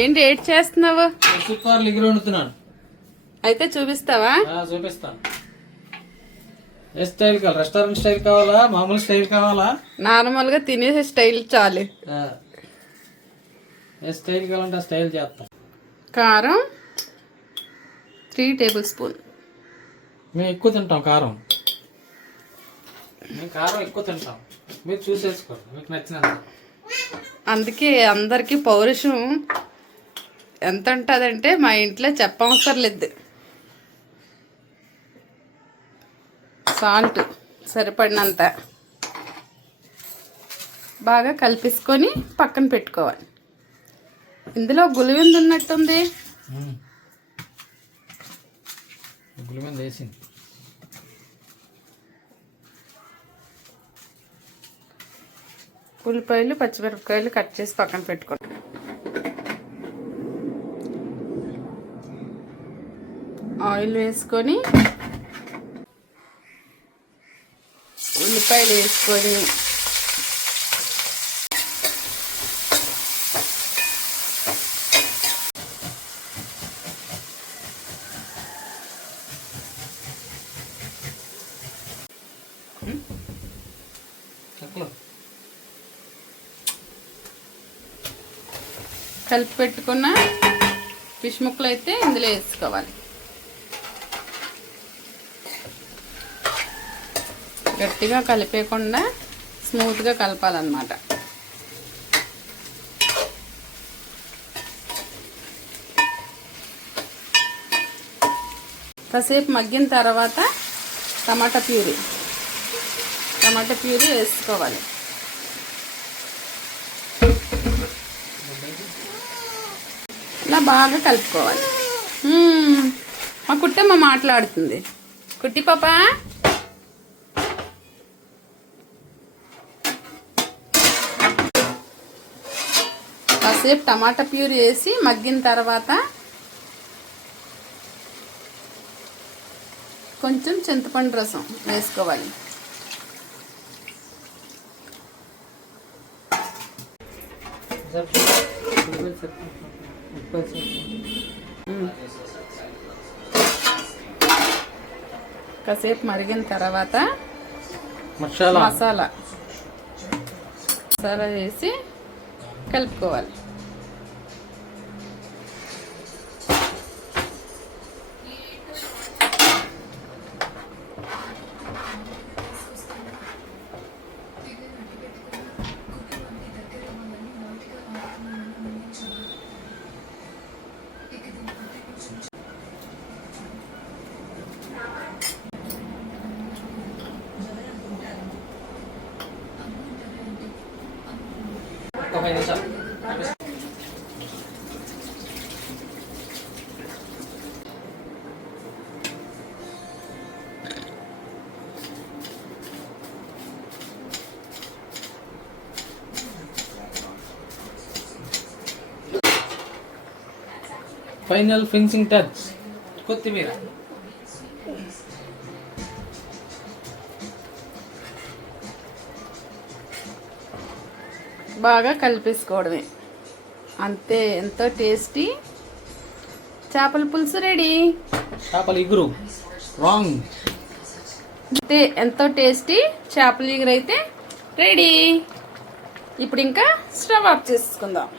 ఏంటి ఏడ్ చేస్తున్నావు? సూపర్ లిగర్ వండుతున్నాను. అయితే చూపిస్తావా? చూపిస్తాను. ఏ స్టైల్ కావాలి? రెస్టారెంట్ స్టైల్ కావాలా, మామూలు స్టైల్ కావాలా? నార్మల్ గా తినేసే స్టైల్ చాలు. ఏ స్టైల్ కావాలంటే ఆ స్టైల్ చేస్తాం. కారం 3 టేబుల్ స్పూన్. మేము ఎక్కువ తింటాం కారం. మేము కారం ఎక్కువ తింటాం. మీరు చూసేసుకోండి మీకు నచ్చినంత. అందుకే అందరికి పౌరుషం ఎంత ఉంటుందంటే మా ఇంట్లో చెప్పవసరం లేదు. సాల్ట్ సరిపడినంత బాగా కలిపేసుకొని పక్కన పెట్టుకోవాలి. ఇందులో గులివింద ఉన్నట్టుంది. గులివింద వేసింది. ఉల్లిపాయలు పచ్చిమిరపకాయలు కట్ చేసి పక్కన పెట్టుకోండి. ఆయిల్ వేసుకొని ఉల్లిపాయలు వేసుకొని కలిపి పెట్టుకున్న ఫిష్ ముక్కలు అయితే ఇందులో వేసుకోవాలి. గట్టిగా కలిపేయకుండా స్మూత్గా కలపాలన్నమాట. కాసేపు మగ్గిన తర్వాత టమాటా ప్యూరీ వేసుకోవాలి. ఇలా బాగా కలుపుకోవాలి. మా కుట్టమ్మ మాట్లాడుతుంది. కుట్టి పాప, కాసేపు టమాటా ప్యూరీ వేసి మగ్గిన తర్వాత కొంచెం చింతపండు రసం వేసుకోవాలి. కాసేపు మరిగిన తర్వాత మసాలా వేసి కలుపుకోవాలి. ఫైనల్ ఫినిషింగ్ టచ్ కొత్తిమీర. బాగా కలిపేసుకోవడమే. అంతే, ఎంతో టేస్టీ చేపల పులుసు రెడీ. చేపల ఇగురు రాంగ్. అంతే, ఎంతో టేస్టీ చేపల ఇగురు అయితే రెడీ. ఇప్పుడు ఇంకా స్టవ్ ఆఫ్ చేసుకుందాం.